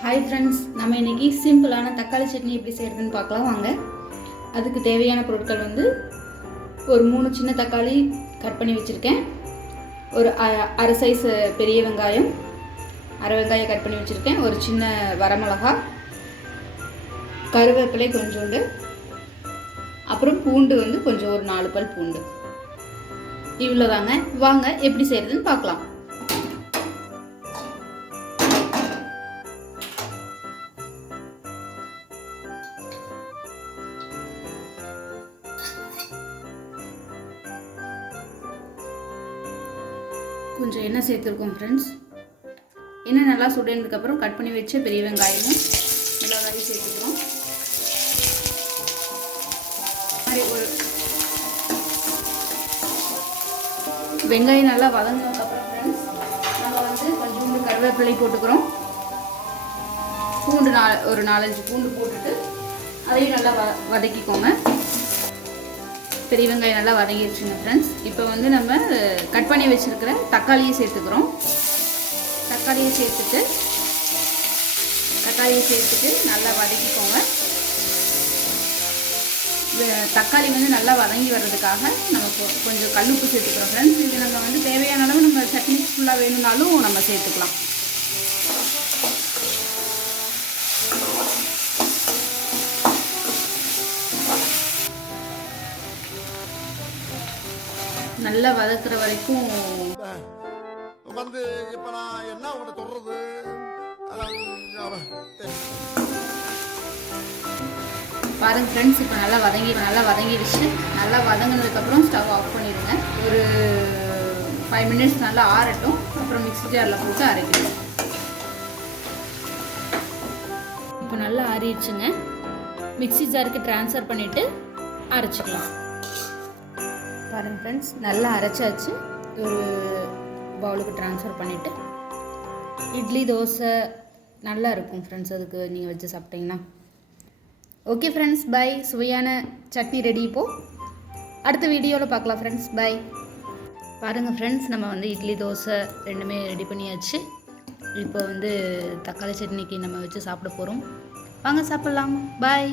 Hi friends, நம்ம இன்றைக்கி சிம்பிளான தக்காளி சட்னி எப்படி செய்கிறதுன்னு பார்க்கலாம் வாங்க. அதுக்கு தேவையான பொருட்கள் ஒரு 3 சின்ன தக்காளி கட் பண்ணி வச்சுருக்கேன். ஒரு அரை சைஸ் பெரிய வெங்காயம், அரை வெங்காயம் கட் பண்ணி வச்சுருக்கேன். ஒரு சின்ன வரமிளகா, கருவேப்பிலை கொஞ்சோண்டு, அப்புறம் பூண்டு கொஞ்சம் ஒரு 4 பல் பூண்டு. இவ்வளோதாங்க. வாங்க எப்படி செய்கிறதுன்னு பார்க்கலாம். கொஞ்சம் எண்ணெய் சேர்த்துருக்கோம் ஃப்ரெண்ட்ஸ். எண்ணெய் நல்லா சுடனதுக்கப்புறம் கட் பண்ணி வச்ச பெரிய வெங்காயமும் நல்லா வதக்கி சேர்த்துக்கிறோம். வெங்காயம் நல்லா வதங்கினதுக்கப்புறம் ஃப்ரெண்ட்ஸ் நம்ம கொஞ்சோண்டு கருவேப்பிலை போட்டுக்கிறோம். பூண்டு ஒரு 4-5 பூண்டு போட்டுட்டு அதையும் நல்லா வதக்கிக்கோங்க. பெரிய வெங்காயம் நல்லா வதங்கிடுச்சுங்க ஃப்ரெண்ட்ஸ். இப்போ நம்ம கட் பண்ணி வச்சுருக்கிற தக்காளியை சேர்த்துக்கிறோம். தக்காளியை சேர்த்துட்டு நல்லா வதக்கிக்கோங்க. தக்காளி நல்லா வதங்கி வர்றதுக்காக நம்ம கொஞ்சம் கல்லுப்பு சேர்த்துக்கிறோம் ஃப்ரெண்ட்ஸ். இது நம்ம தேவையான அளவு நம்ம சட்னி ஃபுல்லாக வேணும்னாலும் நம்ம சேர்த்துக்கலாம். நல்லா வதக்குற வரைக்கும் இப்ப நான் என்ன உங்களை சொல்றது, பாருங்க ஃப்ரெண்ட்ஸ். இப்போ நல்லா வதங்கிடுச்சு. நல்லா வதங்கினதுக்கப்புறம் ஸ்டவ் ஆஃப் பண்ணிடுங்க. ஒரு 5 மினிட்ஸ் நல்லா ஆறட்டும். அப்புறம் மிக்ஸி ஜாரில் போட்டு அரைக்கணும். இப்போ நல்லா ஆறிடுச்சுங்க. மிக்ஸி ஜாருக்கு ட்ரான்ஸ்ஃபர் பண்ணிவிட்டு அரைச்சிக்கலாம். பாருங்கள் ஃப்ரெண்ட்ஸ், நல்லா அரைச்சாச்சு. ஒரு பவுலுக்கு ட்ரான்ஸ்ஃபர் பண்ணிவிட்டு இட்லி தோசை நல்லா இருக்கும் ஃப்ரெண்ட்ஸ். அதுக்கு நீங்கள் வச்சு சாப்பிட்டீங்கன்னா ஓகே ஃப்ரெண்ட்ஸ். பை. சுவையான சட்னி ரெடி. இப்போது அடுத்த வீடியோவில் பார்க்கலாம் ஃப்ரெண்ட்ஸ். பை. பாருங்கள் ஃப்ரெண்ட்ஸ், நம்ம இட்லி தோசை ரெண்டுமே ரெடி பண்ணியாச்சு. இப்போ தக்காளி சட்னிக்கு நம்ம வச்சு சாப்பிட போகிறோம். வாங்க சாப்பிட்லாம். பாய்.